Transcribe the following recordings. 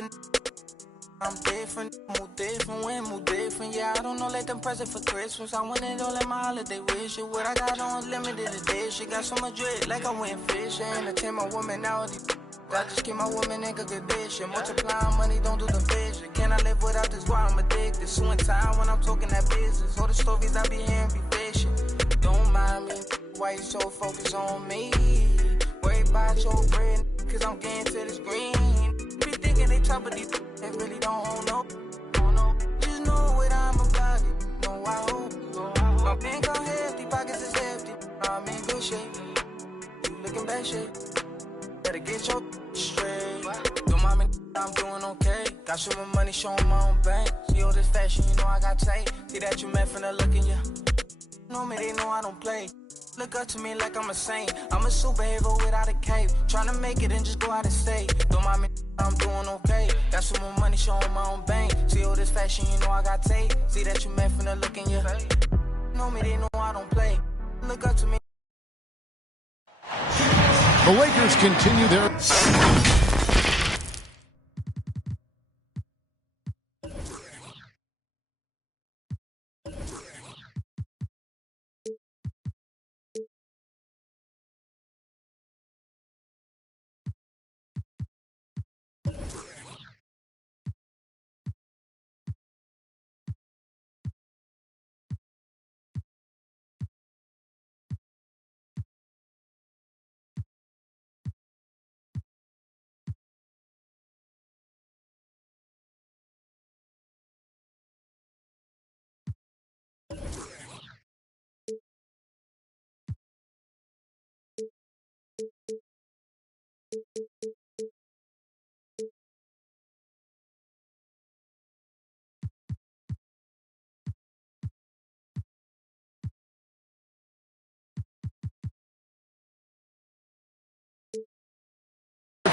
keeping. I'm different, move different, when move different. Yeah, I don't know, let them present for Christmas. I want it all in my holiday wish. What I got on limited edition. Got so much dread, like I went fishing. I take my woman out. I just keep my woman in good condition. Multiplying money, don't do the vision. Can I live without this? Why I'm addicted. Suing time when I'm talking that business. All the stories I be hearing be fiction. Don't mind me, why you so focused on me? Worry about your bread, cause I'm getting to this green. Be thinking they top of these, they really don't know. Just know what I'm about, it. Know I hope. My bank account hefty, pockets is hefty. I'm in good shape, you looking bad shape. Better get your straight. Don't mind me, I'm doing okay. Got some more money, showing my own bank. See all this fashion, you know I got tape. See that you met from the look in ya. Know me, they know I don't play. Look up to me like I'm a saint. I'm a superhero without a cape. Tryna make it and just go out of state. Don't mind me, I'm doing okay. Got some more money, showing my own bank. See all this fashion, you know I got tape. See that you met from the look in ya. Know me, they know I don't play. Look up to me. The Lakers continue their...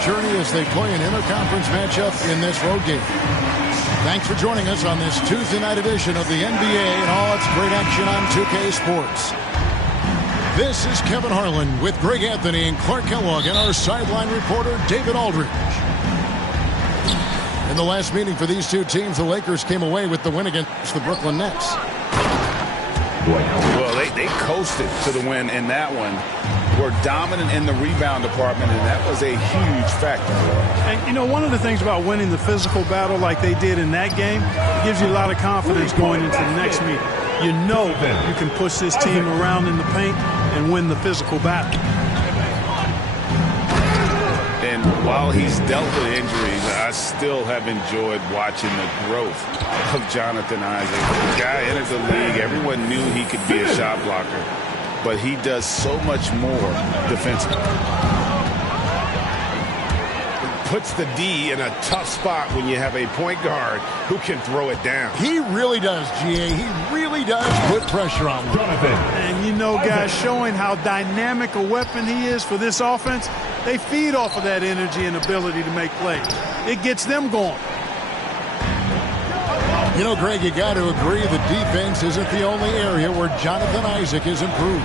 journey as they play an interconference matchup in this road game. Thanks for joining us on this Tuesday night edition of the NBA and all its great action on 2K Sports. This is Kevin Harlan with Greg Anthony and Clark Kellogg and our sideline reporter David Aldridge. In the last meeting for these two teams, the Lakers came away with the win against the Brooklyn Nets. Well, they coasted to the win in that one. Were dominant in the rebound department, and that was a huge factor. And, you know, one of the things about winning the physical battle like they did in that game, it gives you a lot of confidence going into the next meeting. You know that you can push this team around in the paint and win the physical battle. And while he's dealt with injuries, I still have enjoyed watching the growth of Jonathan Isaac. The guy entered the league. Everyone knew he could be a shot blocker, but he does so much more defensively. Puts the D in a tough spot when you have a point guard who can throw it down. He really does, GA. He really does put pressure on him. And you know, guys, showing how dynamic a weapon he is for this offense, they feed off of that energy and ability to make plays. It gets them going. You know, Greg, you got to agree the defense isn't the only area where Jonathan Isaac has improved.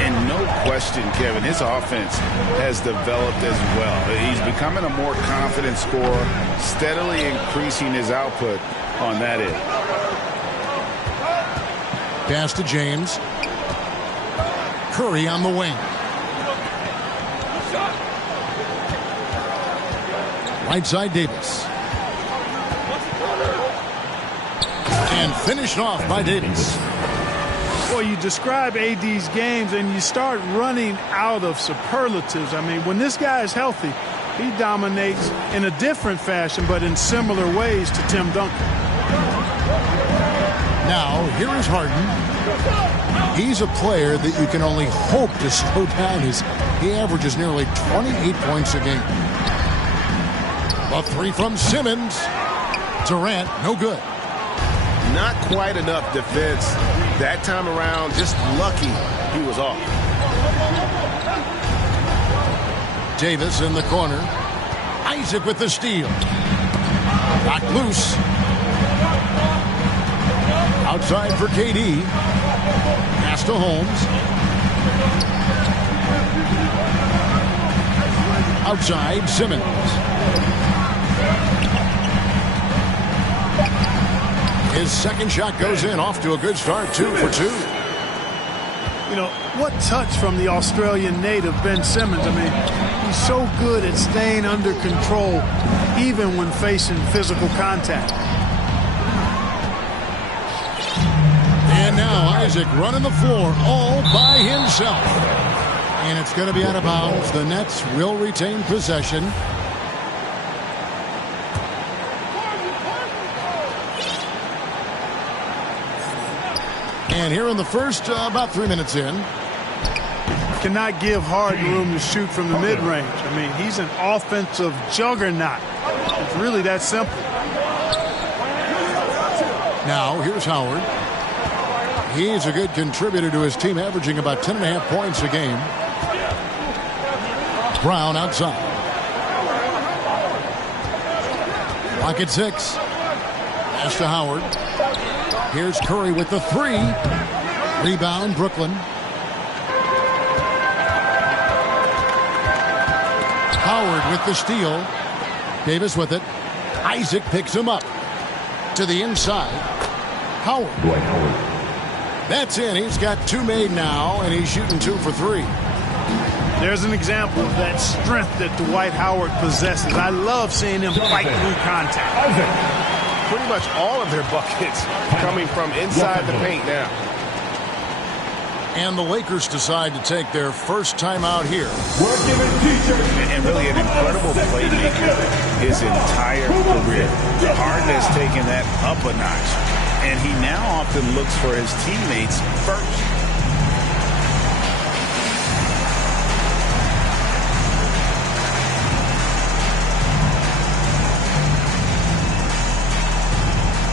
And no question, Kevin, his offense has developed as well. He's becoming a more confident scorer, steadily increasing his output on that end. Pass to James. Curry on the wing. Right side, Davis. And finished off by Davis. Well, you describe AD's games and you start running out of superlatives. I mean, when this guy is healthy, he dominates in a different fashion, but in similar ways to Tim Duncan. Now, here is Harden. He's a player that you can only hope to slow down. He averages nearly 28 points a game. A three from Simmons. Durant, no good. Not quite enough defense that time around. Just lucky he was off. Davis in the corner. Isaac with the steal. Knocked loose. Outside for KD. Pass to Holmes. Outside, Simmons. His second shot goes in, off to a good start, 2 for 2. You know, what touch from the Australian native, Ben Simmons. I mean, he's so good at staying under control, even when facing physical contact. And now Isaac running the floor all by himself. And it's going to be out of bounds. The Nets will retain possession. And here in the first, about 3 minutes in. Cannot give Harden room to shoot from the mid-range. I mean, he's an offensive juggernaut. It's really that simple. Now, here's Howard. He's a good contributor to his team, averaging about 10.5 points a game. Brown outside. Pocket 6. Pass to Howard. Here's Curry with the 3. Rebound, Brooklyn. Howard with the steal. Davis with it. Isaac picks him up. To the inside. Howard. Dwight Howard. That's in. He's got 2 made now, and he's shooting 2 for 3. There's an example of that strength that Dwight Howard possesses. I love seeing him fight through contact. Pretty much all of their buckets coming from inside the paint now. And the Lakers decide to take their first timeout here. And really an incredible playmaker his entire career. Harden has taken that up a notch, and he now often looks for his teammates first.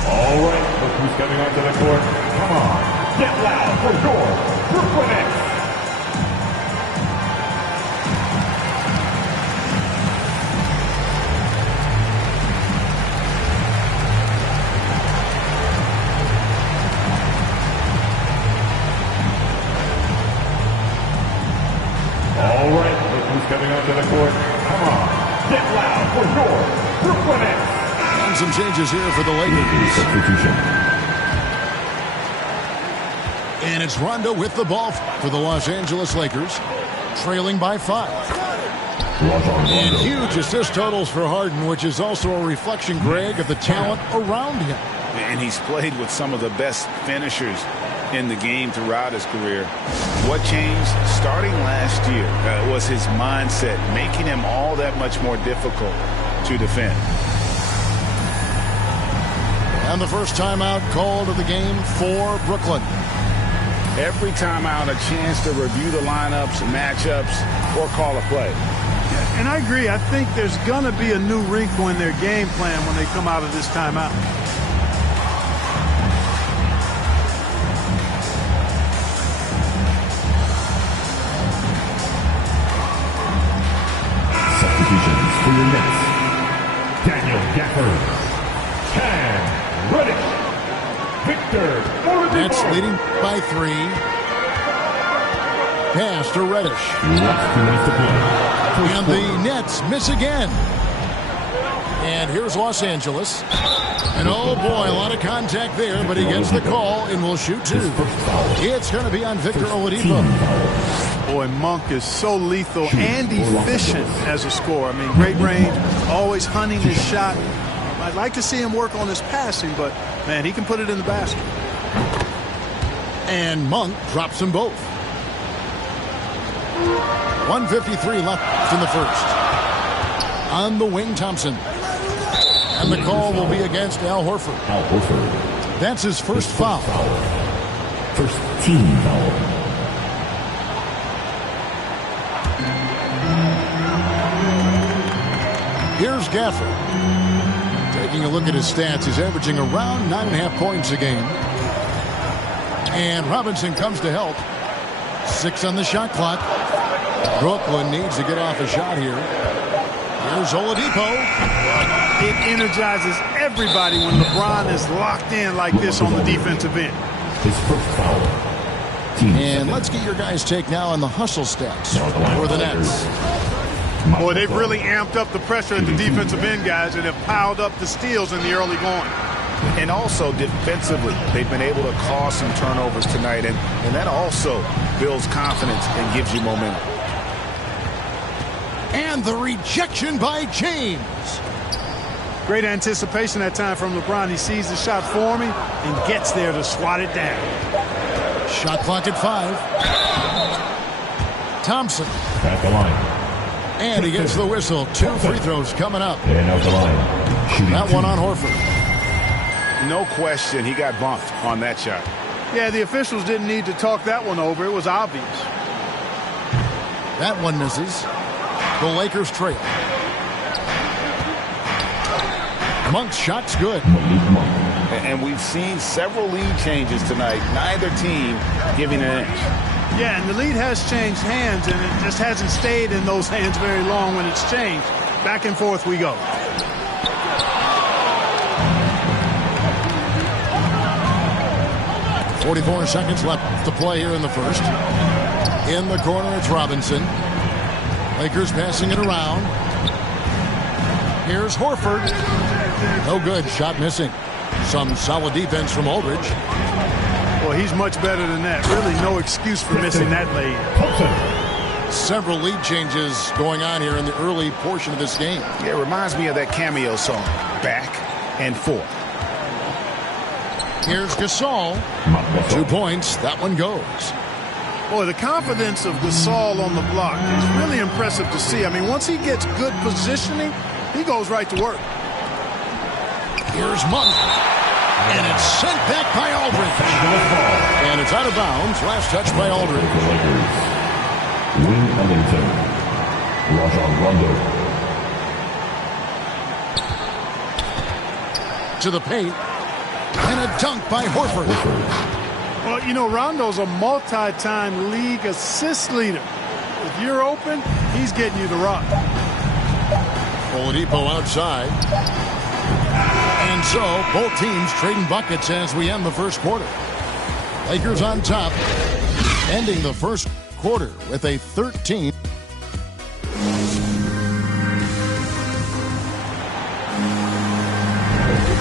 All right, look who's coming onto the court. Come on, get loud for your Brooklyn Nets. All right, look who's coming onto the court. Come on, get loud for your Brooklyn Nets. And some changes here for the Lakers. Substitution. And it's Rondo with the ball for the Los Angeles Lakers, trailing by 5. And huge assist totals for Harden, which is also a reflection, Greg, of the talent around him. And he's played with some of the best finishers in the game throughout his career. What changed starting last year was his mindset, making him all that much more difficult to defend. And the first timeout called of the game for Brooklyn. Every timeout, a chance to review the lineups, matchups, or call a play. And I agree. I think there's going to be a new wrinkle in their game plan when they come out of this timeout. Substitutions for your Nets. Daniel Gafford. Cam Reddish. Victor Oladipo. Nets leading by 3. Pass to Reddish. And the Nets miss again. And here's Los Angeles. And oh boy, a lot of contact there, but he gets the call and will shoot 2. It's going to be on Victor Oladipo. Boy, Monk is so lethal and efficient as a scorer. I mean, great range, always hunting his shot. I'd like to see him work on his passing, but, man, he can put it in the basket. And Monk drops them both. 1:53 left in the first. On the wing, Thompson. And the call will be against Al Horford. Al Horford. That's his first foul. First team foul. Here's Gafford. Taking a look at his stats, he's averaging around 9.5 points a game. And Robinson comes to help. 6 on the shot clock. Brooklyn needs to get off a shot here. Here's Oladipo. It energizes everybody when LeBron is locked in like this on the defensive end. His first foul. And let's get your guys' take now on the hustle stats for the Nets. Boy, they've really amped up the pressure at the defensive end, guys, and have piled up the steals in the early going. And also defensively, they've been able to cause some turnovers tonight, and that also builds confidence and gives you momentum. And the rejection by James. Great anticipation that time from LeBron. He sees the shot forming and gets there to swat it down. Shot clock at 5. Thompson. At the line. And he gets the whistle. 2 free throws coming up. And out the line. Shooting That 2. one on Horford. No question, he got bumped on that shot. Yeah, the officials didn't need to talk that one over. It was obvious. That one misses. The Lakers trail. Monk's shot's good. Malik Monk. And we've seen several lead changes tonight. Neither team giving an inch. Yeah, and the lead has changed hands, and it just hasn't stayed in those hands very long when it's changed. Back and forth we go. .44 seconds left to play here in the first. In the corner, it's Robinson. Lakers passing it around. Here's Horford. No good. Shot missing. Some solid defense from Aldridge. Well, he's much better than that. Really no excuse for missing that lead. Several lead changes going on here in the early portion of this game. Yeah, it reminds me of that cameo song, Back and Forth. Here's Gasol. 2 points. That one goes. Boy, the confidence of Gasol on the block is really impressive to see. I mean, once he gets good positioning, he goes right to work. Here's Monk. And it's sent back by Aldridge. And it's out of bounds. Last touch by Aldridge. The Lakers. Wayne Ellington. Rajon Rondo. To the paint. And a dunk by Horford. Well, you know, Rondo's a multi-time league assist leader. If you're open, he's getting you the rock. Oladipo outside. And so, both teams trading buckets as we end the first quarter. Lakers on top, ending the first quarter with a 13.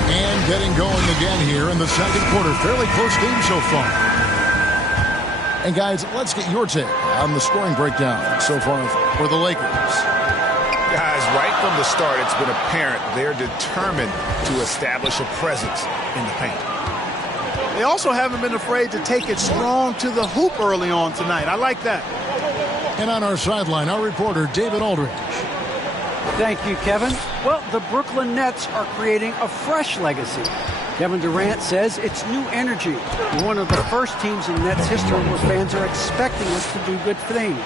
And getting going again here in the second quarter. Fairly close game so far. And guys, let's get your take on the scoring breakdown so far for the Lakers. Guys, right from the start, it's been apparent they're determined to establish a presence in the paint. They also haven't been afraid to take it strong to the hoop early on tonight. I like that. And on our sideline, our reporter, David Aldridge. Thank you, Kevin. Well, the Brooklyn Nets are creating a fresh legacy. Kevin Durant says it's new energy. We're one of the first teams in Nets history where fans are expecting us to do good things.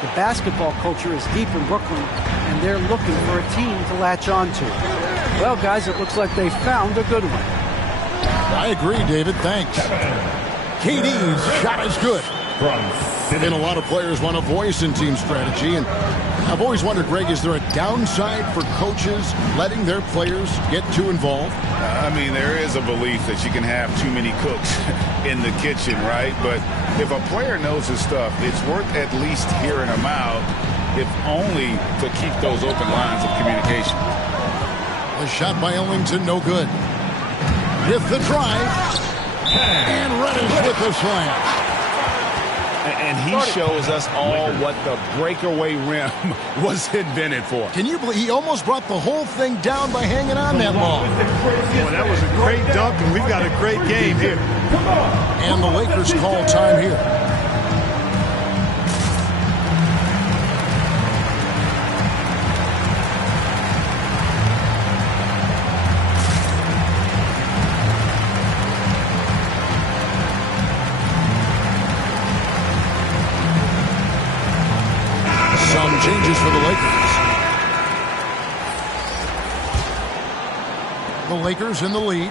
The basketball culture is deep in Brooklyn, and they're looking for a team to latch on to. Well, guys, it looks like they found a good one. I agree, David. Thanks. KD's shot is good. And a lot of players want a voice in team strategy. And I've always wondered, Greg, is there a downside for coaches letting their players get too involved? I mean, there is a belief that you can have too many cooks in the kitchen, right? But if a player knows his stuff, it's worth at least hearing him out, if only to keep those open lines of communication. A shot by Ellington, no good. With the drive. And Reddish with the slam. And he shows us all what the breakaway rim was invented for. Can you believe he almost brought the whole thing down by hanging on that long? Well, that was a great dunk, and we've got a great game here. And the Lakers call time here. Changes for the Lakers. The Lakers in the lead.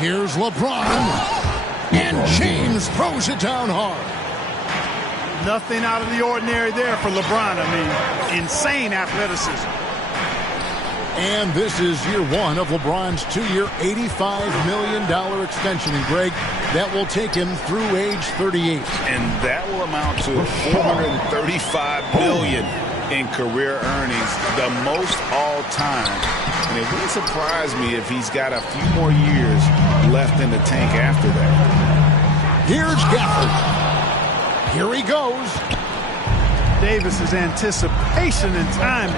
Here's LeBron. And James throws it down hard. Nothing out of the ordinary there for LeBron. I mean, insane athleticism. And this is year one of LeBron's 2-year, $85 million extension. And Greg, that will take him through age 38. And that will amount to $435 million in career earnings, the most all time And it wouldn't surprise me if he's got a few more years left in the tank after that. Here's Gafford. Here he goes. Davis's anticipation and timing,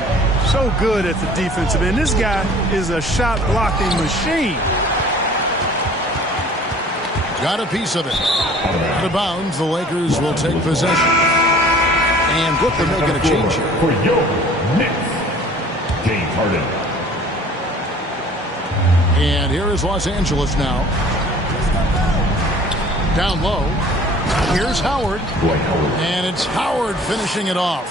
so good at the defensive end. This guy is a shot-blocking machine. Got a piece of it. Out of bounds, the Lakers will take possession. And Brooklyn making a change here. For your Knicks, James Harden. And here is Los Angeles now. Down low. Here's Howard. And it's Howard finishing it off.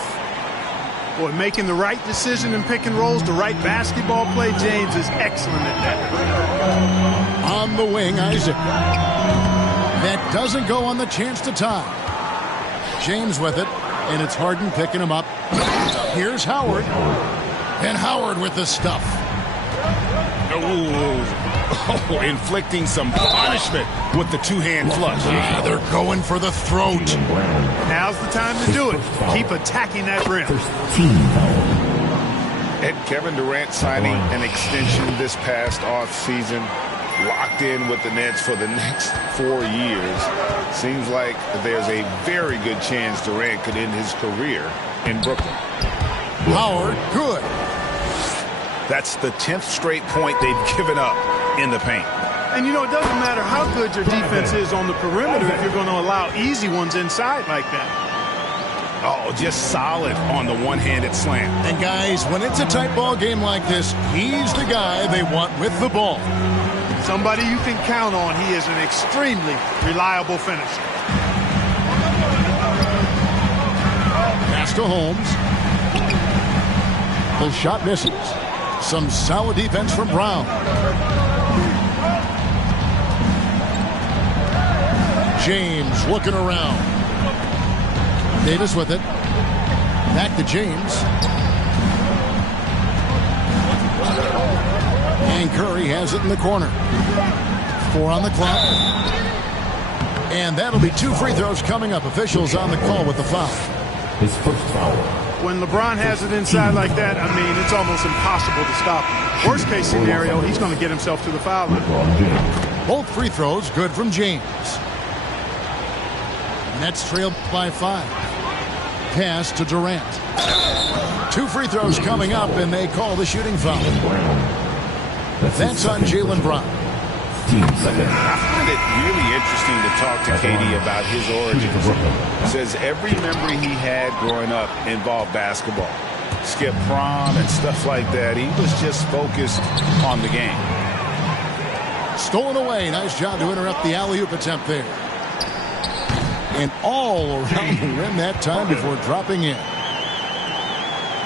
Boy, making the right decision in pick and rolls, the right basketball play. James is excellent at that. On the wing, Isaac. That doesn't go on the chance to tie. James with it, and it's Harden picking him up. Here's Howard. And Howard with the stuff. Oh, inflicting some punishment with the two-hand flush. They're going for the throat. Now's the time to do it. Keep attacking that rim. And Kevin Durant signing an extension this past offseason, locked in with the Nets for the next 4 years. Seems like there's a very good chance Durant could end his career in Brooklyn. Howard, good. That's the 10th straight point they've given up in the paint. And, you know, it doesn't matter how good your defense is on the perimeter if you're going to allow easy ones inside like that. Oh, just solid on the one-handed slam. And, guys, when it's a tight ball game like this, he's the guy they want with the ball. Somebody you can count on. He is an extremely reliable finisher. Pass to Holmes. The shot misses. Some solid defense from Brown. James looking around. Davis with it. Back to James. And Curry has it in the corner. 4 on the clock. And that'll be 2 free throws coming up. Officials on the call with the foul. His first foul. When LeBron has it inside like that, I mean, it's almost impossible to stop him. Worst case scenario, he's going to get himself to the foul line. Both free throws good from James. Nets trail by 5. Pass to Durant. 2 free throws coming up, and they call the shooting foul. That's on Jaylen Brown. I find it really interesting to talk to KD about his origins. Says every memory he had growing up involved basketball. Skip prom and stuff like that. He was just focused on the game. Stolen away. Nice job to interrupt the alley-oop attempt there. And all around the rim that time before dropping in.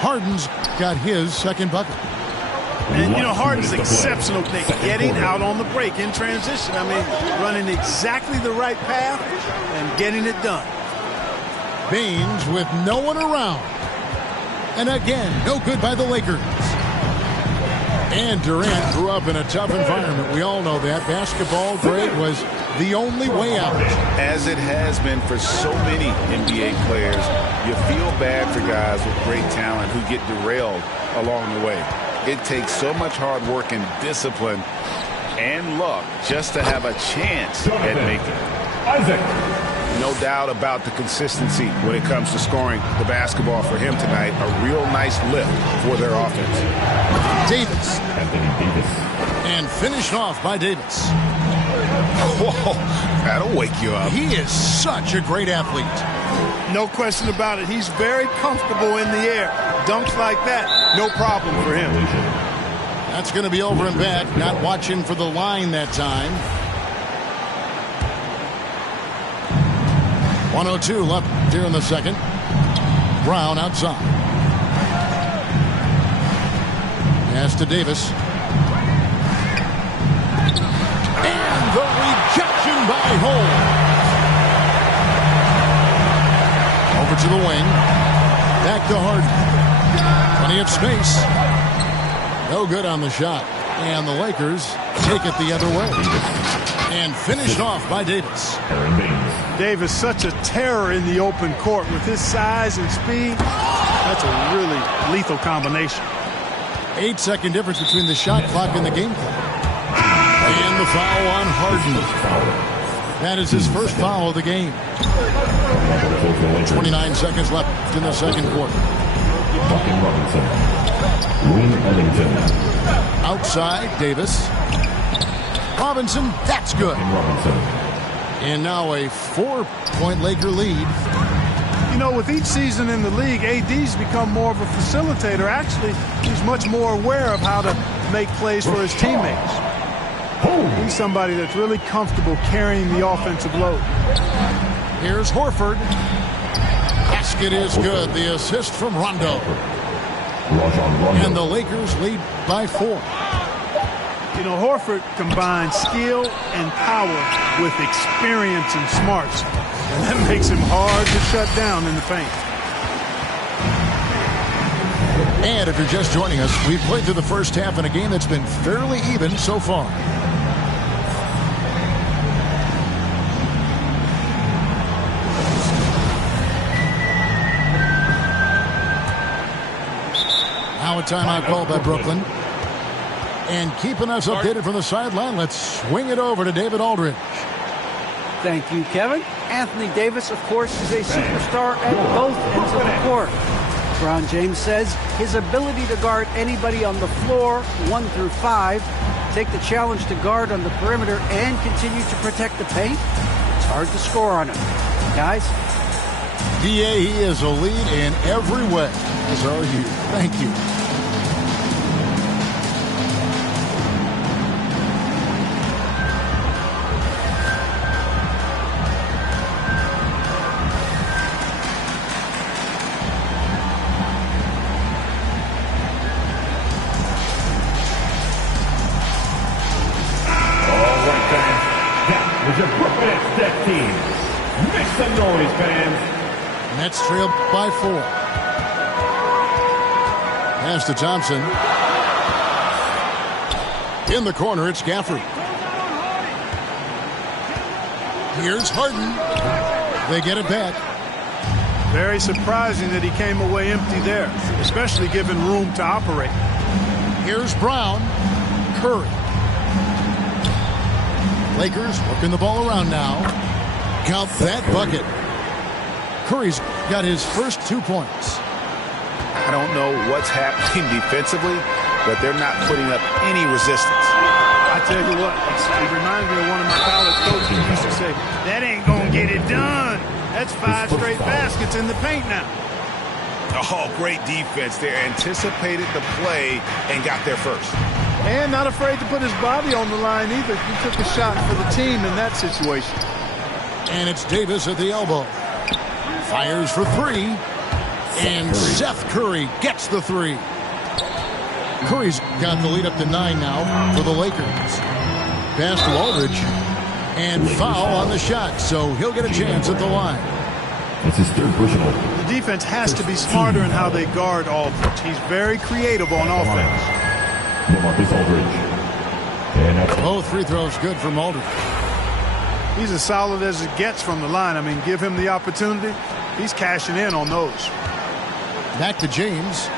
Harden's got his second bucket. And, you know, Harden's exceptional at getting out on the break in transition. I mean, running exactly the right path and getting it done. Baines with no one around. And again, no good by the Lakers. And Durant grew up in a tough environment. We all know that. Basketball, Greg, was the only way out. As it has been for so many NBA players, you feel bad for guys with great talent who get derailed along the way. It takes so much hard work and discipline and luck just to have a chance at making it. Isaac. No doubt about the consistency when it comes to scoring the basketball for him tonight. A real nice lift for their offense. Davis. Anthony Davis. And finished off by Davis. Whoa, that'll wake you up. He is such a great athlete. No question about it. He's very comfortable in the air. Dunks like that, no problem for him. That's going to be over and back. Not watching for the line that time. 1:02 left here in the second. Brown outside. Pass to Davis. And the rejection by Holmes. Over to the wing. Back to Harden. Plenty of space. No good on the shot. And the Lakers take it the other way. And finished off by Davis. Davis, such a terror in the open court with his size and speed. That's a really lethal combination. 8-second difference between the shot clock and the game clock. And the foul on Harden. That is his first foul of the game. 29 seconds left in the second quarter. Duncan Robinson. Wayne Ellington. Outside, Davis. Robinson, that's good. Robinson. And now a 4-point Laker lead. You know, with each season in the league, AD's become more of a facilitator. Actually, he's much more aware of how to make plays for his teammates. He's somebody that's really comfortable carrying the offensive load. Here's Horford. Basket is good. The assist from Rondo. And the Lakers lead by 4. You know, Horford combines skill and power with experience and smarts. And that makes him hard to shut down in the paint. And if you're just joining us, we've played through the first half in a game that's been fairly even so far. Now a timeout called by Brooklyn. And keeping us updated from the sideline, let's swing it over to David Aldridge. Thank you, Kevin. Anthony Davis, of course, is a superstar at both ends of the court. LeBron James says his ability to guard anybody on the floor, 1 through 5, take the challenge to guard on the perimeter and continue to protect the paint, it's hard to score on him. Guys? DA, he is a lead in every way, as are you. Thank you. Nets trail by 4. Pass to Thompson. In the corner, it's Gafford. Here's Harden. They get it back. Very surprising that he came away empty there, especially given room to operate. Here's Brown. Curry. Lakers working the ball around now. Count that bucket. Curry's got his first 2 points. I don't know what's happening defensively, but they're not putting up any resistance. I tell you what, it reminds me of one of my college coaches who used to say, that ain't going to get it done. That's 5 straight baskets in the paint now. Oh, great defense. They anticipated the play and got there first. And not afraid to put his body on the line either. He took a shot for the team in that situation. And it's Davis at the elbow. Fires for 3. And Seth Curry gets the 3. Curry's got the lead up to 9 now for the Lakers. Pass to Aldridge. And foul on the shot, so he'll get a chance at the line. That's his 3rd personal. The defense has to be smarter in how they guard Aldridge. He's very creative on offense. LaMarcus Aldridge. And both free throws good from Aldridge. He's as solid as it gets from the line. I mean, give him the opportunity. He's cashing in on those. Back to James.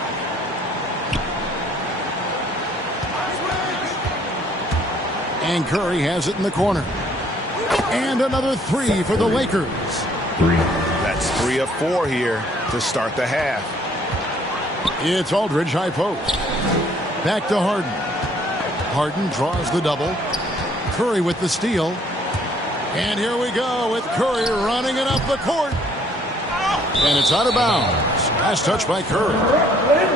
And Curry has it in the corner. And another 3 for the Lakers. 3. That's 3 of 4 here to start the half. It's Aldridge high post. Back to Harden. Harden draws the double. Curry with the steal. And here we go with Curry running it up the court. And it's out of bounds. Last touch by Curry.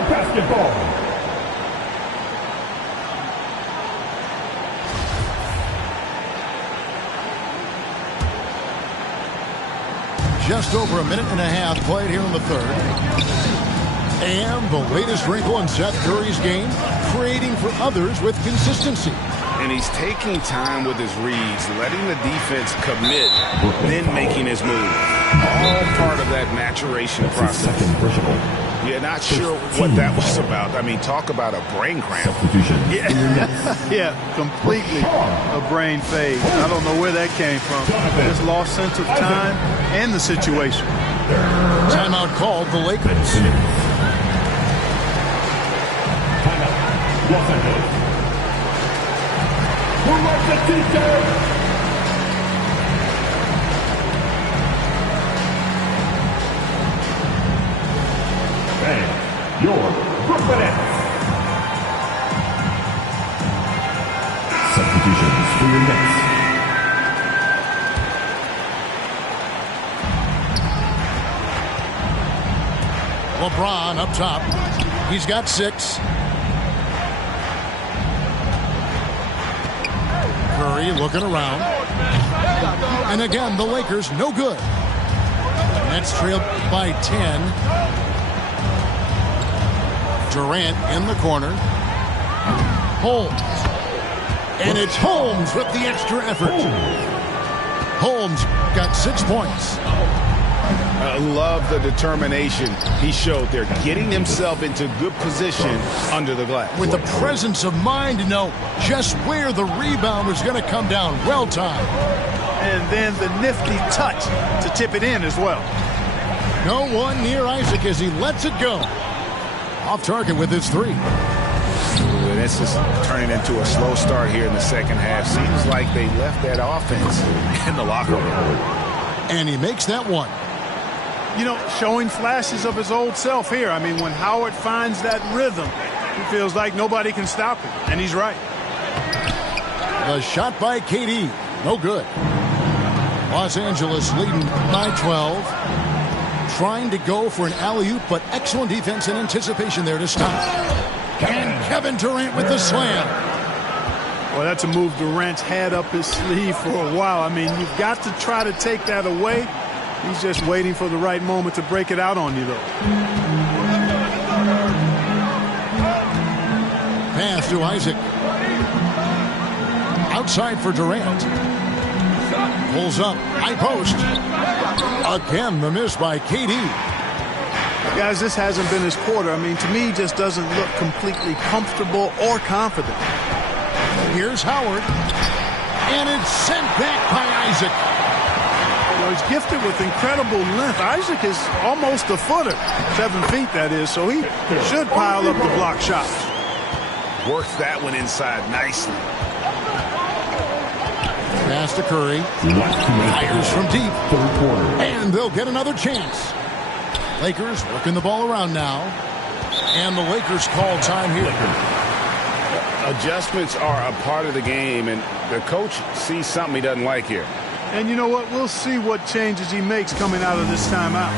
Basketball. Just over a minute and a half played here in the 3rd. And the latest wrinkle in Seth Curry's game, creating for others with consistency. And he's taking time with his reads, letting the defense commit, then making his move. All part of that maturation process. Yeah, not sure what that was about. I mean, talk about a brain cramp. Yeah, completely a brain fade. I don't know where that came from. Just lost sense of time and the situation. Timeout called the Lakers. Los Angeles. Who wants the t-shirt? And your Brooklyn Nets. Substitutions for your Nets. LeBron up top. He's got 6. Curry looking around. And again, the Lakers no good. Nets trailed by 10. Durant in the corner. Holmes. And it's Holmes with the extra effort. Holmes got 6 points. I love the determination he showed there, getting himself into good position under the glass. With the presence of mind to know just where the rebound was going to come down. Well timed. And then the nifty touch to tip it in as well. No one near Isaac as he lets it go. Off target with his 3. This is turning into a slow start here in the second half. Seems like they left that offense in the locker room. And he makes that one. You know, showing flashes of his old self here. I mean, when Howard finds that rhythm, he feels like nobody can stop him. And he's right. The shot by KD. No good. Los Angeles leading by 12. Trying to go for an alley-oop, but excellent defense and anticipation there to stop. And Kevin Durant with the slam. Well, that's a move Durant's had up his sleeve for a while. I mean, you've got to try to take that away. He's just waiting for the right moment to break it out on you, though. Pass to Isaac. Outside for Durant. Pulls up. High post. Again, the miss by KD. Guys, this hasn't been his quarter. I mean, to me, he just doesn't look completely comfortable or confident. Here's Howard. And it's sent back by Isaac. He's gifted with incredible length. Isaac is almost a footer, 7 feet that is, so he should pile up the block shots. Works that one inside nicely. Pass to Curry. Fires from deep. And they'll get another chance. Lakers working the ball around now. And the Lakers call time here. Adjustments are a part of the game, and the coach sees something he doesn't like here. And you know what? We'll see what changes he makes coming out of this timeout.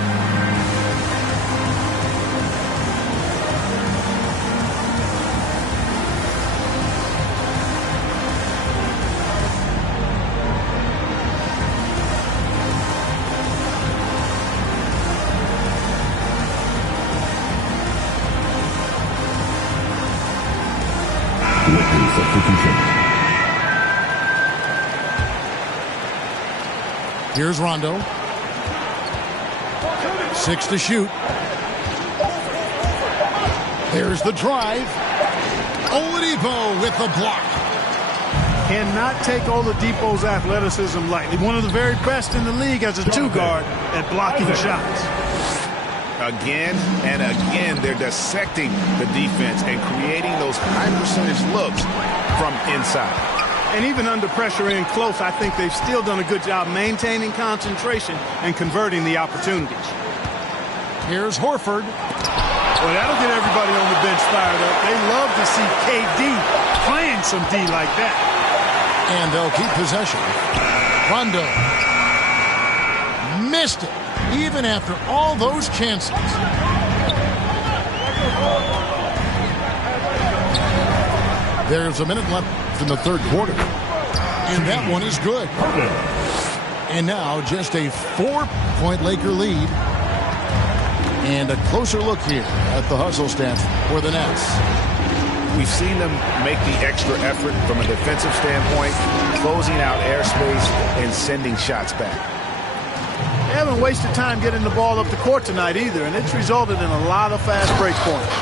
Lakers substitution. Here's Rondo. 6 to shoot. There's the drive. Oladipo with the block. Cannot take Oladipo's athleticism lightly. One of the very best in the league as a 2-guard at blocking shots. Again and again, they're dissecting the defense and creating those high percentage looks from inside. And even under pressure in close, I think they've still done a good job maintaining concentration and converting the opportunities. Here's Horford. Well, that'll get everybody on the bench fired up. They love to see KD playing some D like that. And they'll keep possession. Rondo. Missed it, even after all those chances. There's a minute left in the third quarter. And that one is good. And now just a 4-point Laker lead. And a closer look here at the hustle stats for the Nets. We've seen them make the extra effort from a defensive standpoint, closing out airspace and sending shots back. They haven't wasted time getting the ball up the court tonight either, and it's resulted in a lot of fast break points.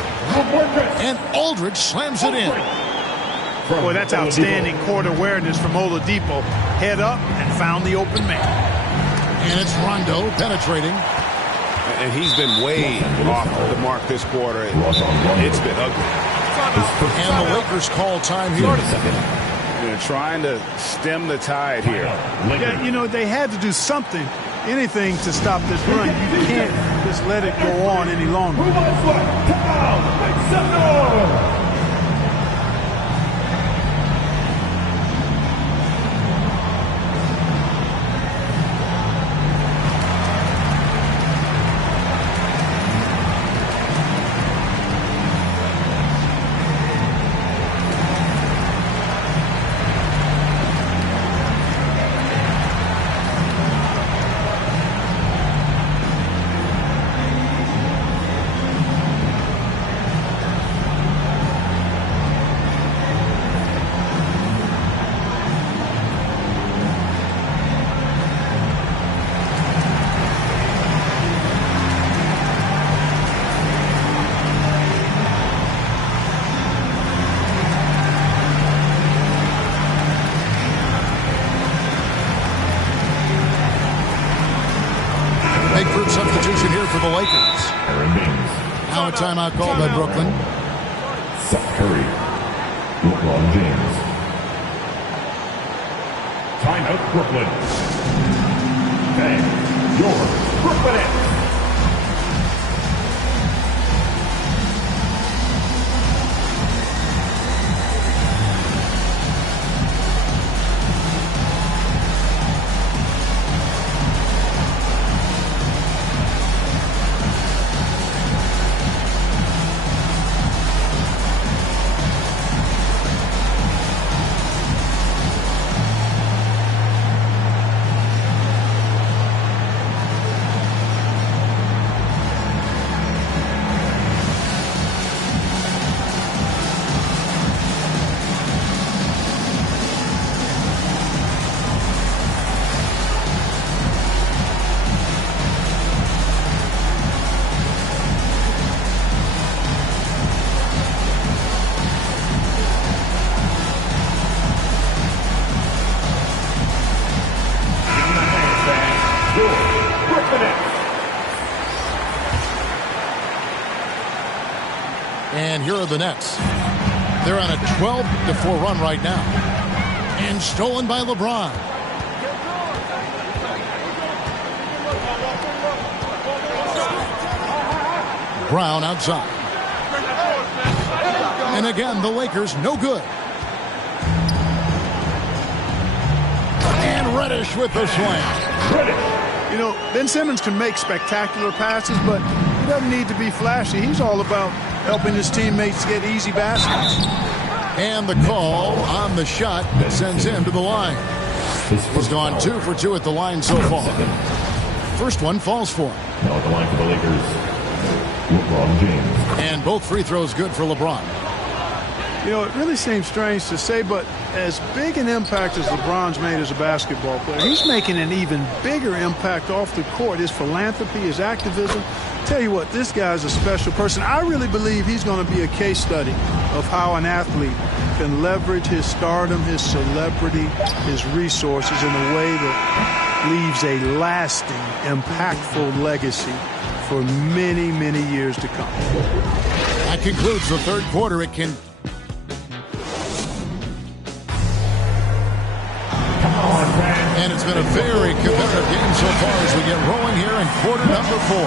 And Aldridge slams it in. Boy, that's outstanding court awareness from Oladipo. Head up and found the open man. And it's Rondo penetrating. And he's been way off the mark this quarter. It's been ugly. And the Lakers call time here. They're trying to stem the tide here. Yeah, you know, they had to do something, anything to stop this run. You can't just let it go on any longer. Substitution here for the Lakers. Now a timeout called by Brooklyn. Seth Curry. LeBron James. Timeout Brooklyn. And your Brooklyn Nets. And here are the Nets. They're on a 12-4 run right now. And stolen by LeBron. Brown outside. And again, the Lakers no good. And Reddish with the slam. You know, Ben Simmons can make spectacular passes, but he doesn't need to be flashy. He's all about helping his teammates get easy baskets. And the call on the shot sends him to the line. He's gone 2 for 2 at the line so far. First one falls for him. Now at the line for the Lakers, LeBron James. And both free throws good for LeBron. You know, it really seems strange to say, but as big an impact as LeBron's made as a basketball player, he's making an even bigger impact off the court. His philanthropy, his activism. Tell you what, this guy's a special person. I really believe he's going to be a case study of how an athlete can leverage his stardom, his celebrity, his resources in a way that leaves a lasting, impactful legacy for many, many years to come. That concludes the third quarter. It can... And it's been a very competitive game so far as we get rolling here in quarter number 4.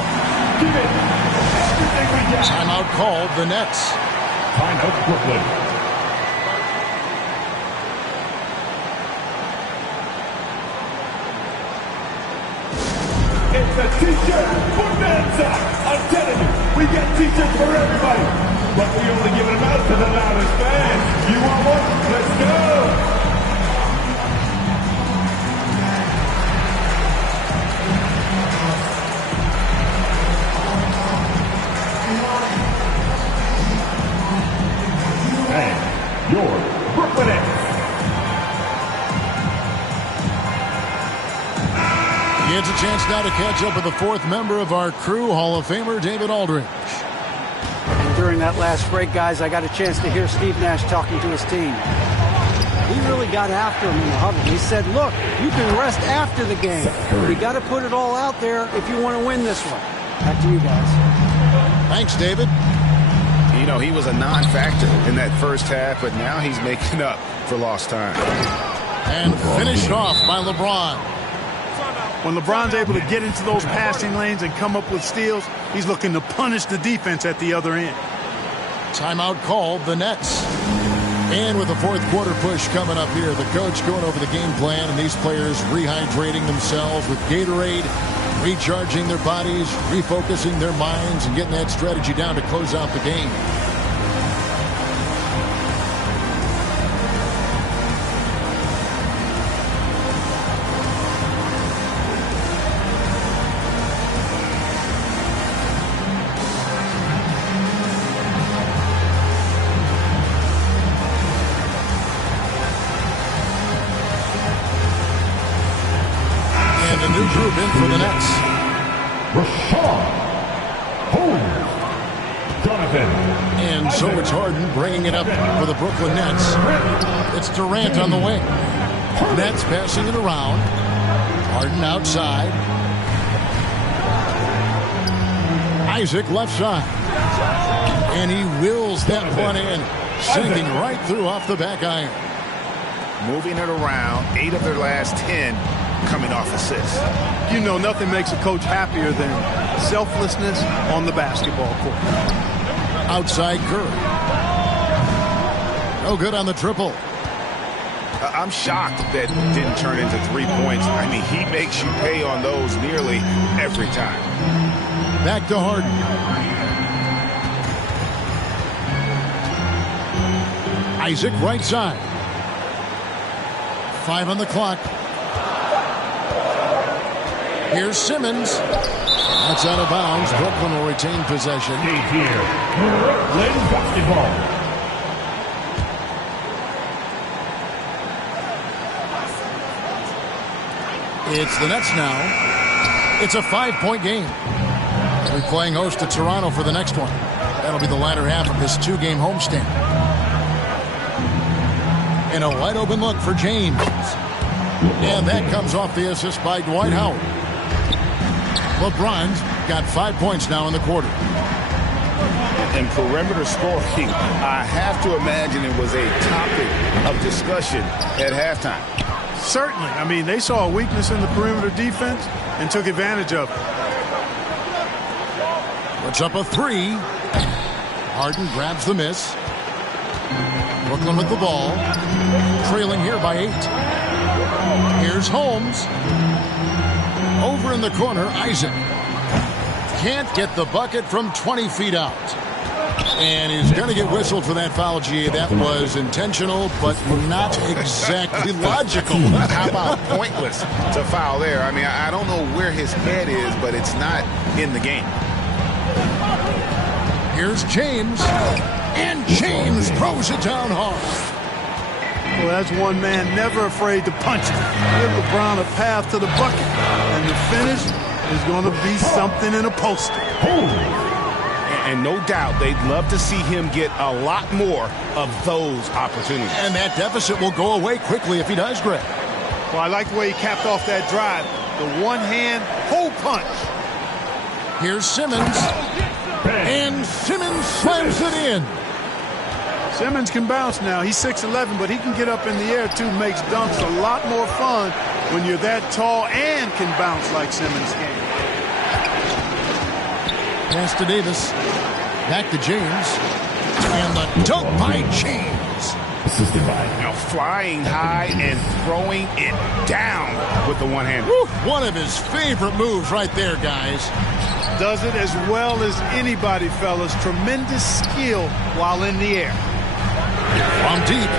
Timeout called the Nets. Timeout Brooklyn. It's a t-shirt bonanza. I'm telling you, we get t-shirts for everybody. But we only give them out to the loudest fans. You want one? Let's go. And your Brooklyn Nets. He gets a chance now to catch up with the fourth member of our crew, Hall of Famer David Aldridge. And during that last break, guys, I got a chance to hear Steve Nash talking to his team. He really got after him in the huddle. He said, look, you can rest after the game. You got to put it all out there if you want to win this one. Back to you guys. Thanks, David. He know, he was a non-factor in that first half, but now he's making up for lost time. And finished off by LeBron. When LeBron's able to get into those passing lanes and come up with steals, he's looking to punish the defense at the other end. Timeout called, the Nets. And with the fourth quarter push coming up here, the coach going over the game plan, and these players rehydrating themselves with Gatorade, recharging their bodies, refocusing their minds, and getting that strategy down to close out the game. Group in for the Nets. Rashawn Holmes, Jonathan. And so it's Harden bringing it up for the Brooklyn Nets. It's Durant on the wing. Nets passing it around. Harden outside. Isaac left side. And he wills that one in, sending right through off the back iron. Moving it around, 8 of their last 10 coming off assists. You know, nothing makes a coach happier than selflessness on the basketball court. Outside Curry. No good on the triple. I'm shocked that didn't turn into 3 points. I mean, he makes you pay on those nearly every time. Back to Harden. Isaac right side. 5 on the clock. Here's Simmons. That's out of bounds. Brooklyn will retain possession. Here, Brooklyn basketball. It's the Nets now. It's a 5-point game. We're playing host to Toronto for the next one. That'll be the latter half of this 2-game homestand. And a wide open look for James. And that comes off the assist by Dwight Howard. LeBron's got 5 points now in the quarter. And perimeter scoring, I have to imagine it was a topic of discussion at halftime. Certainly. I mean, they saw a weakness in the perimeter defense and took advantage of it. Puts up a 3. Harden grabs the miss. Brooklyn with the ball. Trailing here by 8. Here's Holmes. Over in the corner, Isaac. Can't get the bucket from 20 feet out. And he's going to get whistled for that foul, G. That was intentional, but not exactly logical. How about pointless to foul there? I mean, I don't know where his head is, but it's not in the game. Here's James. And James throws it down hard. Well, that's one man never afraid to punch it. Give LeBron a path to the bucket. And the finish is going to be something in a poster. And no doubt they'd love to see him get a lot more of those opportunities. And that deficit will go away quickly if he does, Greg. Well, I like the way he capped off that drive. The one-hand hole punch. Here's Simmons. And Simmons slams it in. Simmons can bounce now. He's 6'11", but he can get up in the air, too. Makes dunks a lot more fun when you're that tall and can bounce like Simmons can. Pass to Davis. Back to James. And the dunk by James. Assisted by. Now flying high and throwing it down with the one-hand. One of his favorite moves right there, guys. Does it as well as anybody, fellas. Tremendous skill while in the air. From deep.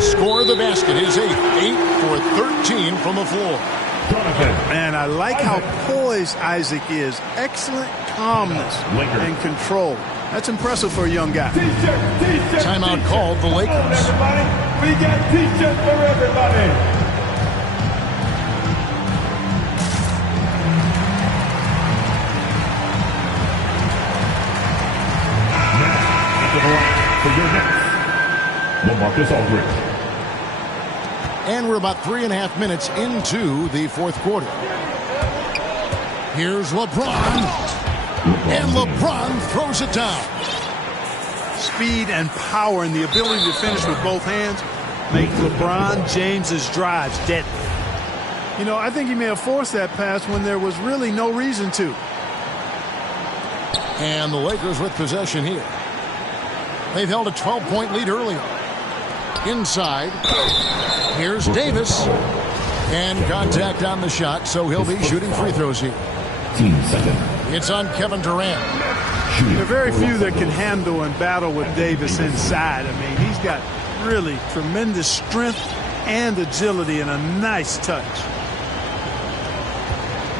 Score the basket. His 8th. 8 for 13 from the floor. Man, I like how poised Isaac is. Excellent calmness and control. That's impressive for a young guy. Timeout called the Lakers. Everybody, we got T-shirts for everybody. For your next, LaMarcus Aldridge. And we're about 3.5 minutes into the fourth quarter. Here's LeBron. And LeBron throws it down. speed and power and the ability to finish with both hands make LeBron James's drives deadly. You know, I think he may have forced that pass when there was really no reason to. And the Lakers with possession here. They've held a 12-point lead earlier. Inside. Here's Davis. And contact on the shot, so he'll be shooting free throws here. It's on Kevin Durant. There are very few that can handle and battle with Davis inside. I mean, he's got really tremendous strength and agility and a nice touch.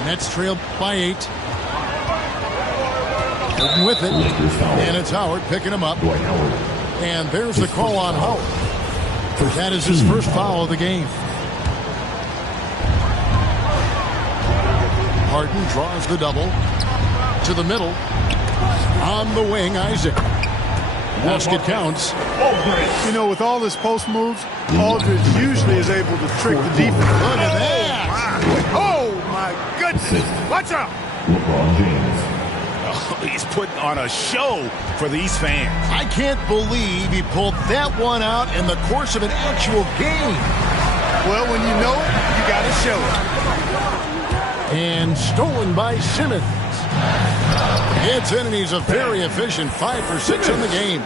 Nets trail by 8. Moving with it. And it's Howard picking him up. And there's the call on Howard. That is his first foul of the game. Harden draws the double. To the middle. On the wing, Isaac. Basket counts. You know, with all his post moves, Aldridge usually is able to trick the defense. Look at that. Oh, my goodness. Watch out. LeBron James. Oh, he's putting on a show for these fans. I can't believe he pulled that one out in the course of an actual game. Well, when you know it, you got to show it. And stolen by Simmons. Gets in, and he's a very efficient 5 for 6 in the game.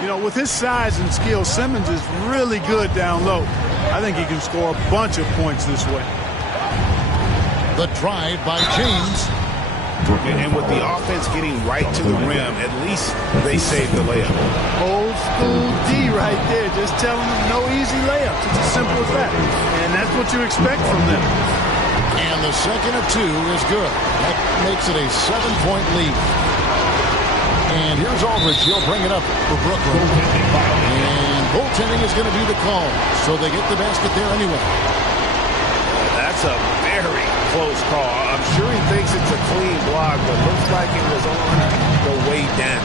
You know, with his size and skill, Simmons is really good down low. I think he can score a bunch of points this way. The drive by James. And with the offense getting right to the rim, at least they saved the layup. Old school D right there, just telling them no easy layups. It's as simple as that. And that's what you expect from them. And the second of 2 is good. That makes it a 7-point lead. And here's Aldridge. He'll bring it up for Brooklyn. And goaltending is going to be the call. So they get the basket there anyway. That's a very close call. I'm sure he thinks it's a clean block, but looks like it was on the way down.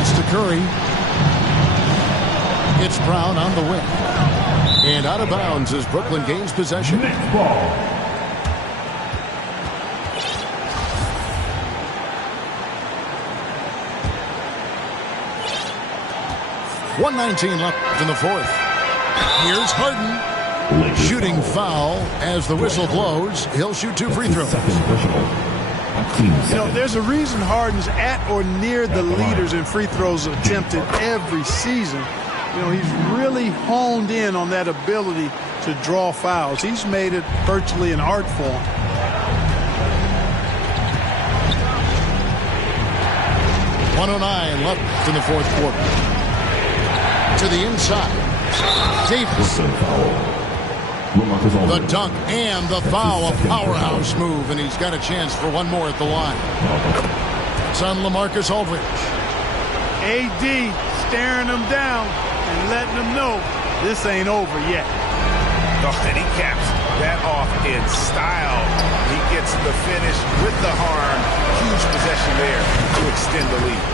It's to Curry. It's Brown on the wing. And out of bounds as Brooklyn gains possession. Next ball. .119 left in the fourth. Here's Harden. Shooting foul as the whistle blows. He'll shoot 2 free throws. You know, there's a reason Harden's at or near the leaders in free throws attempted every season. You know, he's really honed in on that ability to draw fouls. He's made it virtually an art form. .109 left in the fourth quarter. To the inside. Davis. The dunk and the foul, a powerhouse move, and he's got a chance for one more at the line. It's on LaMarcus Aldridge. AD staring him down and letting him know this ain't over yet. Oh, and he caps that off in style. He gets the finish with the harm. Huge possession there to extend the lead.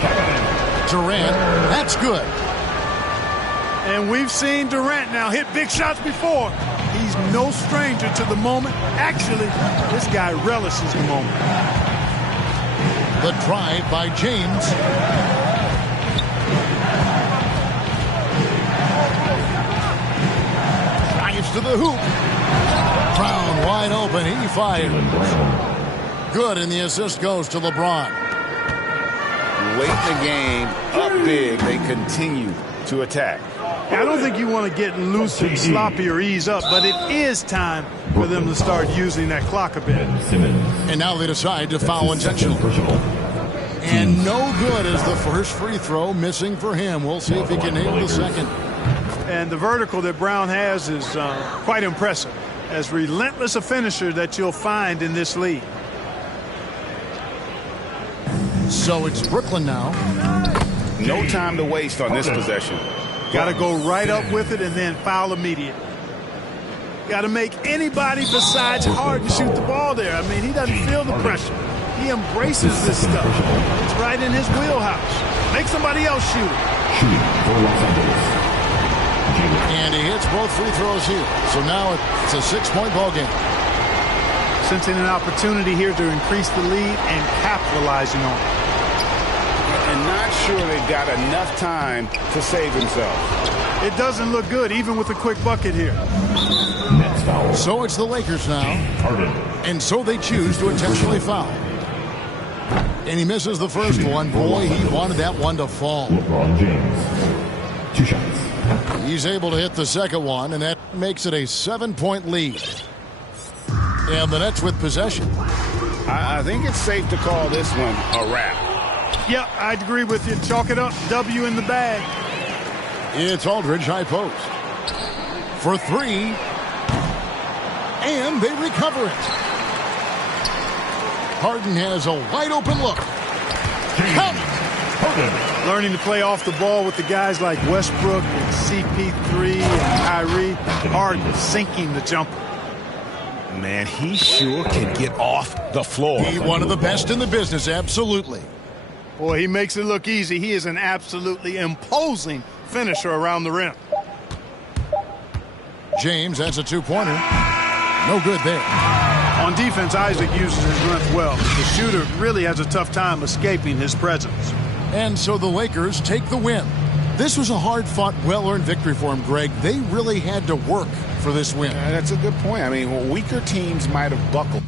Durant, that's good. And we've seen Durant now hit big shots before. He's no stranger to the moment. Actually, this guy relishes the moment. The drive by James. Drives to the hoop. Brown wide open. He fires. Good, and the assist goes to LeBron. Late in the game, up big, they continue to attack. I don't think you want to get loose and sloppy or ease up, but it is time for them to start using that clock a bit. And now they decide to foul intentionally. And no good as the first free throw missing for him. We'll see if he can nail the second. And the vertical that Brown has is quite impressive. As relentless a finisher that you'll find in this league. So it's Brooklyn now. No time to waste on this possession. Got to go right up with it and then foul immediate. Got to make anybody besides Harden shoot the ball there. I mean, he doesn't feel the pressure. He embraces this stuff. It's right in his wheelhouse. Make somebody else shoot it. And he hits both free throws here. So now it's a 6-point ball game. Sensing an opportunity here to increase the lead and capitalizing on it. and not sure they've got enough time to save themselves. It doesn't look good, even with a quick bucket here. Next foul. So it's the Lakers now. Harden. And so they choose to intentionally foul. And he misses the first one. Boy, he wanted that one to fall. LeBron James. 2 shots. He's able to hit the second one, and that makes it a 7-point lead. And the Nets with possession. I think it's safe to call this one a wrap. Yeah, I'd agree with you. Chalk it up. W in the bag. It's Aldridge, high post. For 3. And they recover it. Harden has a wide-open look. Harden. Learning to play off the ball with the guys like Westbrook and CP3 and Kyrie. Harden sinking the jumper. Man, he sure can get off the floor. He's one of the best in the business, absolutely. Boy, he makes it look easy. He is an absolutely imposing finisher around the rim. James, that's a 2-pointer. No good there. On defense, Isaac uses his length well. The shooter really has a tough time escaping his presence. And so the Lakers take the win. This was a hard-fought, well-earned victory for him, Greg. They really had to work for this win. That's a good point. I mean, weaker teams might have buckled.